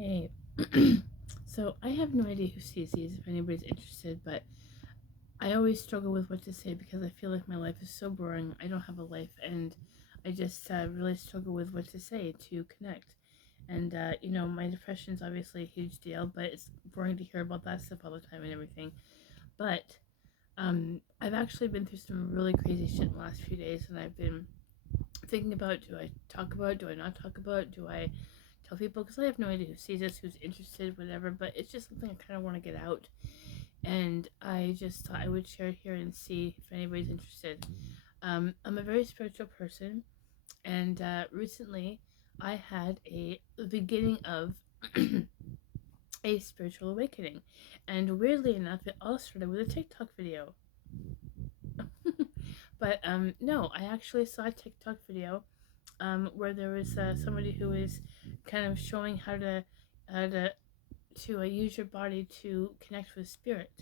Hey, so I have no idea who sees these if anybody's interested, but I always struggle with what to say because I feel like my life is so boring. I don't have a life, and I just really struggle with what to say to connect. And my depression's obviously a huge deal, but it's boring to hear about that stuff all the time and everything. But I've actually been through some really crazy shit in the last few days, and I've been thinking about, do I talk about it? Do I not talk about it? Do I tell people? Because I have no idea who sees this, who's interested, whatever. But it's just something I kind of want to get out. And I just thought I would share it here and see if anybody's interested. I'm a very spiritual person, and recently I had the beginning of a spiritual awakening. And weirdly enough, it all started with a TikTok video. But no, I actually saw a TikTok video where there was somebody who was kind of showing how to use your body to connect with spirit.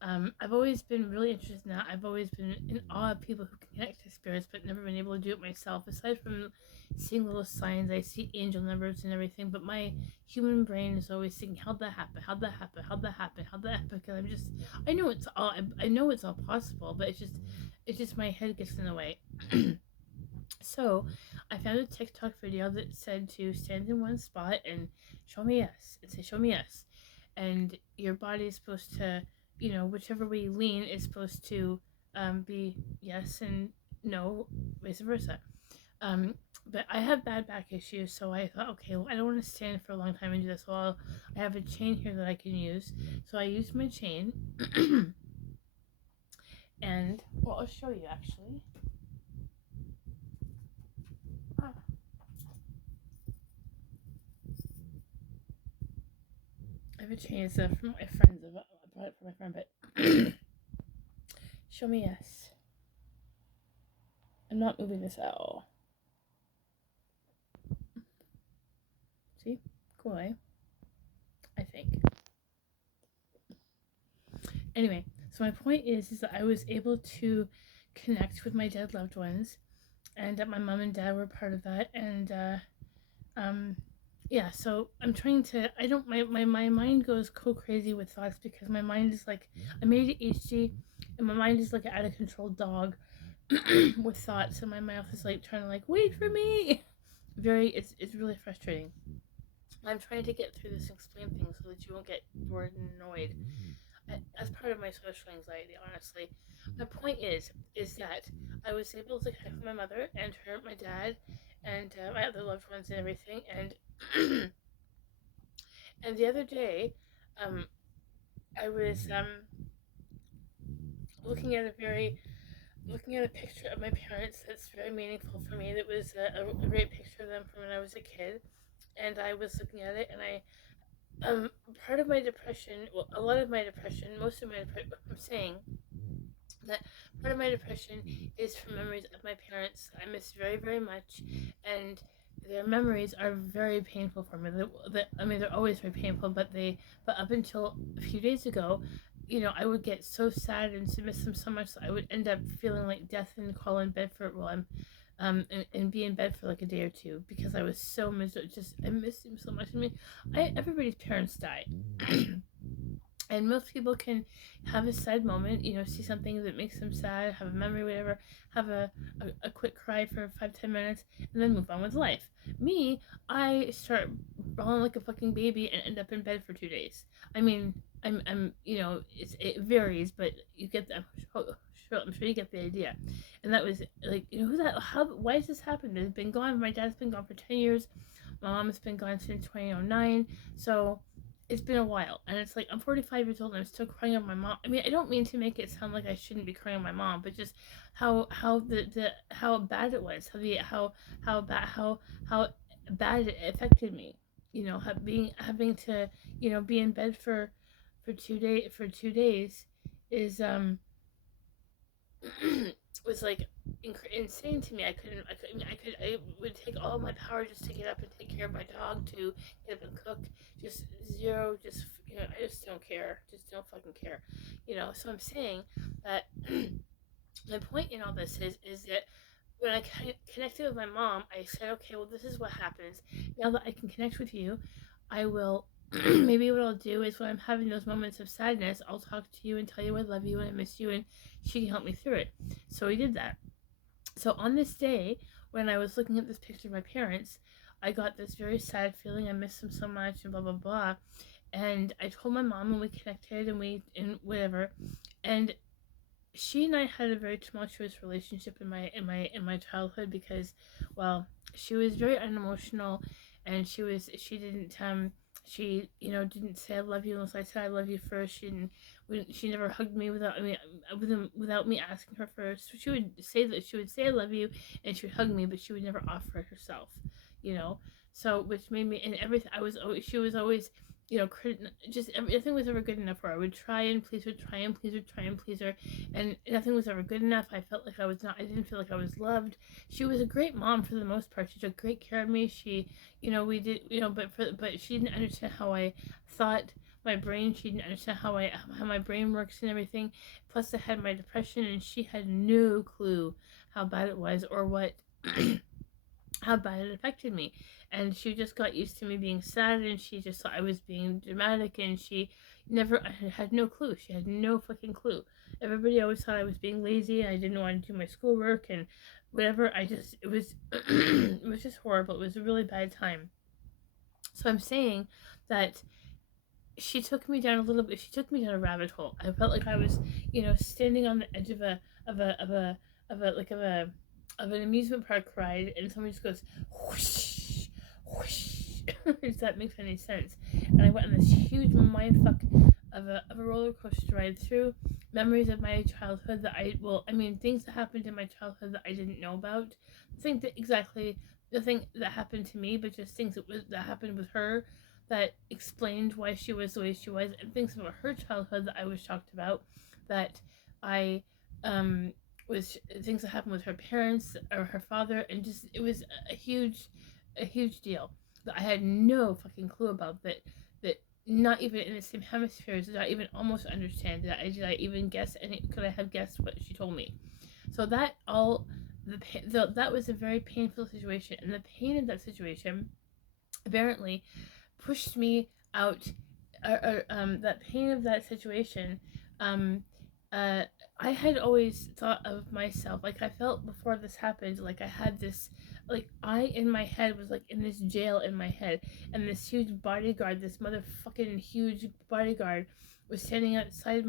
I've always been really interested in that. I've always been in awe of people who can connect to spirits, but never been able to do it myself. Aside from seeing little signs, I see angel numbers and everything, but my human brain is always thinking, "How'd that happen? How'd that happen? How'd that happen? How'd that happen?" Because I know I know it's all possible, but it's just my head gets in the way. So, I found a TikTok video that said to stand in one spot and show me yes, and say show me yes, and your body is supposed to, whichever way you lean is supposed to be yes and no, vice versa. Um, but I have bad back issues, so I thought, okay, well, I don't want to stand for a long time and do this. Well, I have a chain here that I can use, so I used my chain, and well, I'll show you actually. Ah, I have a chain. It's from my friends. I brought it from my friend, but show me yes. I'm not moving this at all. See? Cool, eh? I think. Anyway, so my point is that I was able to connect with my dead loved ones, and that my mom and dad were part of that, and um, yeah. So I'm trying to. I don't. My mind goes crazy with thoughts because my mind is like I'm ADHD, and my mind is like an out of control dog with thoughts, and my mouth is like trying to like wait for me. It's really frustrating. I'm trying to get through this and explain things so that you won't get bored and annoyed. As part of my social anxiety, honestly. My point is that I was able to connect with my mother and my dad, and my other loved ones and everything. And and the other day, um, I was looking at a very looking at a picture of my parents that's very meaningful for me. That was a great picture of them from when I was a kid, and I was looking at it, and I part of my depression, well, a lot of my depression, most of my depression, I'm saying that part of my depression is from memories of my parents I miss very, very much, and their memories are very painful for me. I mean, they're always very painful, but up until a few days ago, I would get so sad and to miss them so much that I would end up feeling like death and crawl in bed for well, and be in bed for like a day or two because I was so miserable. Just I missed him so much. I mean, everybody's parents die. And most people can have a sad moment, see something that makes them sad, have a memory, whatever, have a quick cry for 5-10 minutes, and then move on with life. Me, I start bawling like a fucking baby and end up in bed for 2 days. I mean, it varies, but you get that. I'm sure you get the idea. And that was like, who that? How? Why has this happened? It's been gone. My dad's been gone for 10 years. My mom's been gone since 2009. So it's been a while, and it's like I'm 45 years old and I'm still crying on my mom. I mean, I don't mean to make it sound like I shouldn't be crying on my mom, but just how the how bad it was, how bad it affected me. Having to be in bed for 2 days is was like insane to me. I would take all my power just to get up and take care of my dog, to get up and cook. Just zero, just I just don't care. Just don't fucking care. So I'm saying that my point in all this is that when I connected with my mom, I said, okay, well, this is what happens. Now that I can connect with you, I will maybe what I'll do is when I'm having those moments of sadness, I'll talk to you and tell you I love you and I miss you, and she can help me through it. So we did that. So on this day, when I was looking at this picture of my parents, I got this very sad feeling. I miss them so much and blah blah blah. And I told my mom and we connected and whatever. And she and I had a very tumultuous relationship in my childhood because, well, she was very unemotional, and she didn't say I love you unless I said I love you first. She never hugged me without me asking her first. So she would say I love you, and she would hug me, but she would never offer it herself, you know. So which made me, and everything she was always, just everything was ever good enough for her. I would try and please her, try and please her, try and please her, and nothing was ever good enough. I felt like I didn't feel like I was loved. She was a great mom for the most part. She took great care of me. We did, but she didn't understand how I thought. My brain, she didn't understand how my brain works and everything. Plus, I had my depression, and she had no clue how bad it was or what how bad it affected me. And she just got used to me being sad, and she just thought I was being dramatic, and she never had no clue. She had no fucking clue. Everybody always thought I was being lazy, and I didn't want to do my schoolwork and whatever. It was it was just horrible. It was a really bad time. So I'm saying that she took me down a little bit. She took me down a rabbit hole. I felt like I was, standing on the edge of a of a of a of a like of an amusement park ride, and someone just goes whoosh, whoosh. If that makes any sense. And I went on this huge mind fuck of a roller coaster ride through memories of my childhood things that happened in my childhood that I didn't know about. The thing that happened to me, but just things that happened with her that explained why she was the way she was, and things about her childhood that I was shocked about, that I was things that happened with her parents or her father, and just it was a huge deal that I had no fucking clue about, that not even in the same hemispheres did I even almost understand. Did I even guess any? Could I have guessed what she told me? So that all that was a very painful situation, and the pain of that situation apparently pushed me out. That pain of that situation, um, I had always thought of myself, like I felt before this happened, like I had this, like I in my head was like in this jail in my head, and this huge bodyguard, this motherfucking huge bodyguard, was standing outside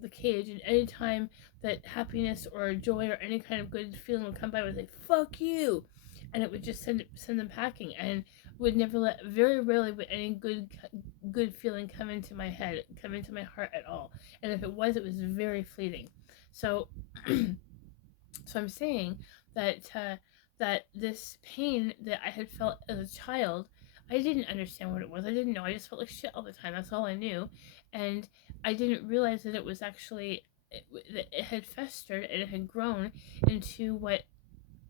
the cage, and anytime that happiness or joy or any kind of good feeling would come by, I would say "fuck you," and it would just send them packing, and would never let, very rarely would any good feeling come into my head, come into my heart at all, and if it was very fleeting. So so I'm saying that that this pain that I had felt as a child, I didn't understand what it was. I didn't know. I just felt like shit all the time. That's all I knew, and I didn't realize that it was actually that it had festered and it had grown into what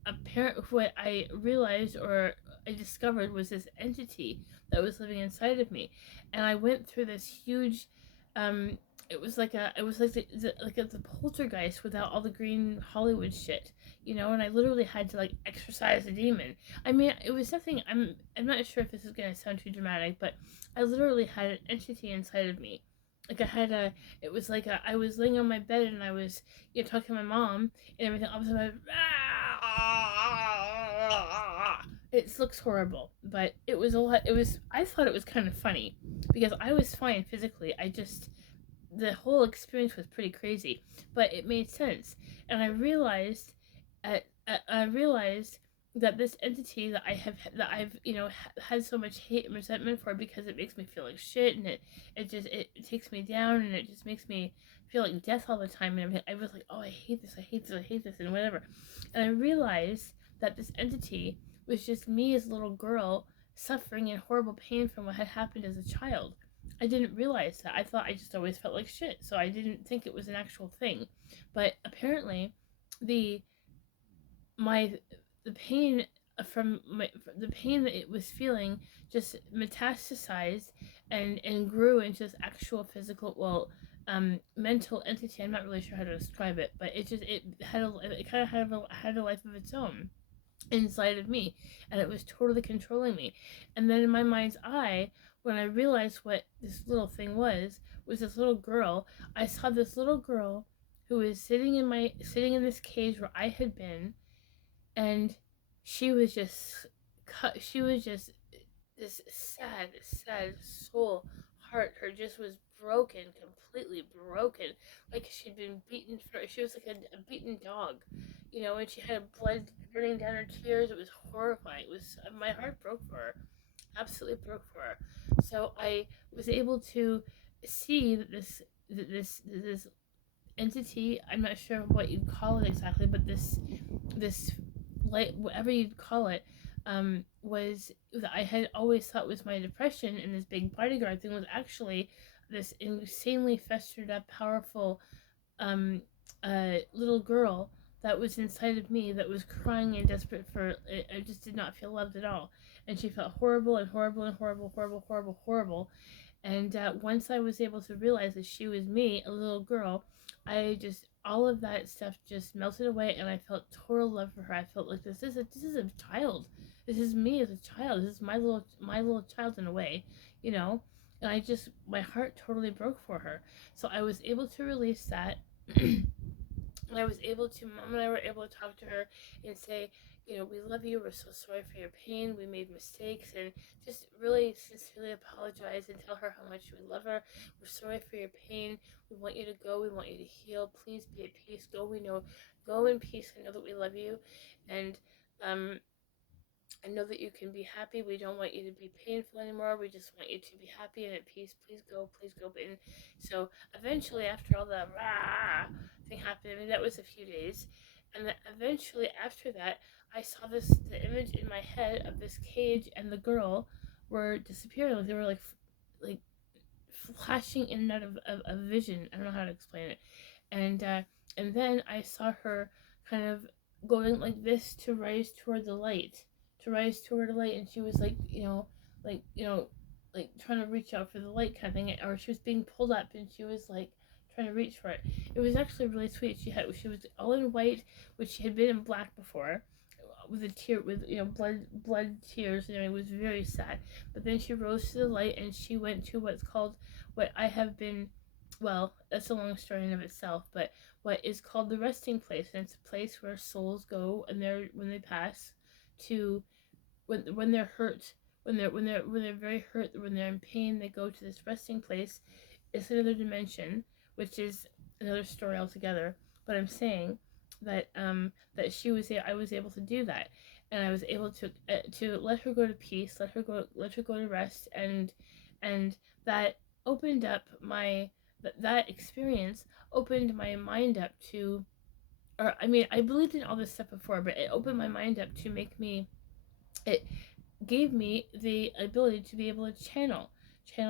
I realized or I discovered was this entity that was living inside of me, and I went through this huge. Um, it was like the poltergeist without all the green Hollywood shit, and I literally had to like exorcise a demon. I mean, it was nothing. I'm not sure if this is gonna sound too dramatic, but I literally had an entity inside of me. Like I had a, it was like I was laying on my bed and I was, talking to my mom and everything. All of a sudden, it looks horrible, but it was a lot. It was. I thought it was kind of funny because I was fine physically. The whole experience was pretty crazy, but it made sense, and I realized that this entity that I've had so much hate and resentment for because it makes me feel like shit, and it takes me down, and it just makes me feel like death all the time, and everything. I was like, oh, I hate this, I hate this, I hate this, and whatever. And I realized that this entity was just me as a little girl suffering in horrible pain from what had happened as a child. I didn't realize that. I thought I just always felt like shit, so I didn't think it was an actual thing. But apparently, the my the pain the pain that it was feeling just metastasized and grew into this actual physical, mental entity. I'm not really sure how to describe it, but it kind of had a life of its own. inside of me, and it was totally controlling me. And then in my mind's eye, when I realized what this little thing was this little girl. I saw this little girl who was sitting in this cage where I had been, and she was just she was just this sad soul heart. Her just was broken, completely broken, like she'd been beaten for. She was like a beaten dog, and she had blood running down her tears. It was horrifying. It was my heart broke for her, absolutely broke for her. So I was able to see that this entity. I'm not sure what you'd call it exactly, but this light, whatever you'd call it, was that I had always thought was my depression, and this big bodyguard thing was actually this insanely festered up, powerful um, little girl that was inside of me that was crying and desperate for. I just did not feel loved at all, and she felt horrible and horrible and horrible, horrible, horrible, horrible. And once I was able to realize that she was me, a little girl, I just all of that stuff just melted away, and I felt total love for her. I felt like this is a child. This is me as a child. This is my little child in a way, you know. And I just my heart totally broke for her. So I was able to release that. And I was able to, Mom and I were able to talk to her and say, we love you. We're so sorry for your pain. We made mistakes, and just really sincerely apologize and tell her how much we love her. We're sorry for your pain. We want you to go. We want you to heal. Please be at peace. Go in peace. I know that we love you, and um, I know that you can be happy. We don't want you to be painful anymore. We just want you to be happy and at peace. Please go, please go. And so eventually, after all the rah thing happened, I mean, that was a few days. And then eventually, after that, I saw the image in my head of this cage and the girl were disappearing. Like they were like flashing in and out of vision. I don't know how to explain it. And then I saw her kind of going like this to rise toward the light, and she was like, like like trying to reach out for the light kind of thing, or she was being pulled up, and she was like trying to reach for it. It was actually really sweet. She was all in white, which she had been in black before, with a tear with blood tears, and it was very sad. But then she rose to the light, and she went to what I have been, well, that's a long story in of itself, but what is called the resting place, and it's a place where souls go, and when they pass, to when they're hurt, when they're very hurt, when they're in pain, they go to this resting place. It's another dimension, which is another story altogether. But I'm saying that I was able to do that, and I was able to let her go to peace, let her go to rest, and that opened up that experience opened my mind up to, or I mean, I believed in all this stuff before, but it opened my mind up to make me it gave me the ability to be able to channel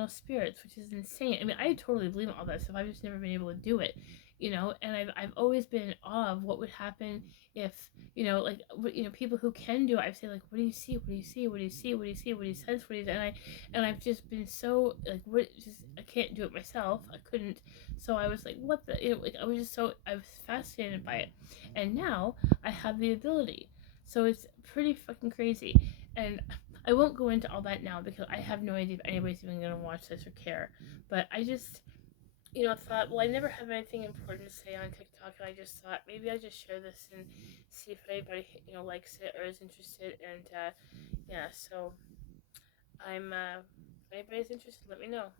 spirits, which is insane. I mean, I totally believe in all that stuff. I've just never been able to do it, And I've always been in awe of what would happen if like people who can do it. I've said like, what do you see? What do you see? What do you see? What do you see? What do you sense? What do you? And I've just been so like, what? Just I can't do it myself. I couldn't. So I was like, what the? Like I was fascinated by it, and now I have the ability. So it's pretty fucking crazy. And I won't go into all that now because I have no idea if anybody's even going to watch this or care. But I just, thought, well, I never have anything important to say on TikTok, and I just thought maybe I'll just share this and see if anybody, likes it or is interested. And yeah, so if anybody's interested, let me know.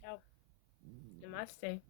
Ciao. Namaste.